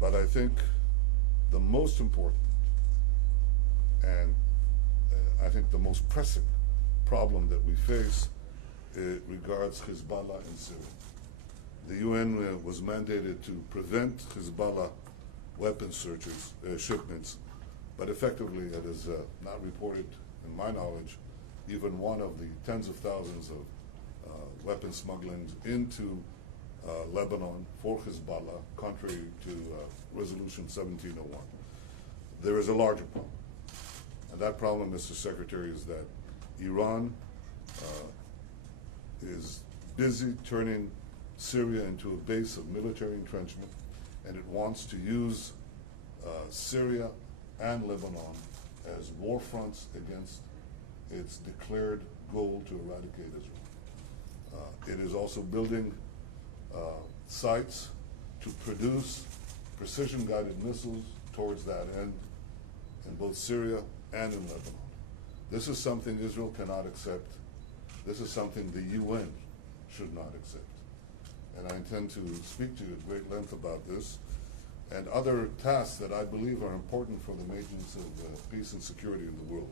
But I think the most important and I think the most pressing problem that we face regards Hezbollah in Syria. The UN was mandated to prevent Hezbollah weapons shipments, but effectively it is not reported, in my knowledge, even one of the tens of thousands of weapon smuggling into Lebanon for Hezbollah, contrary to Resolution 1701. There is a larger problem. And that problem, Mr. Secretary, is that Iran is busy turning Syria into a base of military entrenchment, and it wants to use Syria and Lebanon as war fronts against its declared goal to eradicate Israel. It is also building sites to produce precision-guided missiles towards that end in both Syria and in Lebanon. This is something Israel cannot accept. This is something the UN should not accept. And I intend to speak to you at great length about this and other tasks that I believe are important for the maintenance of peace and security in the world.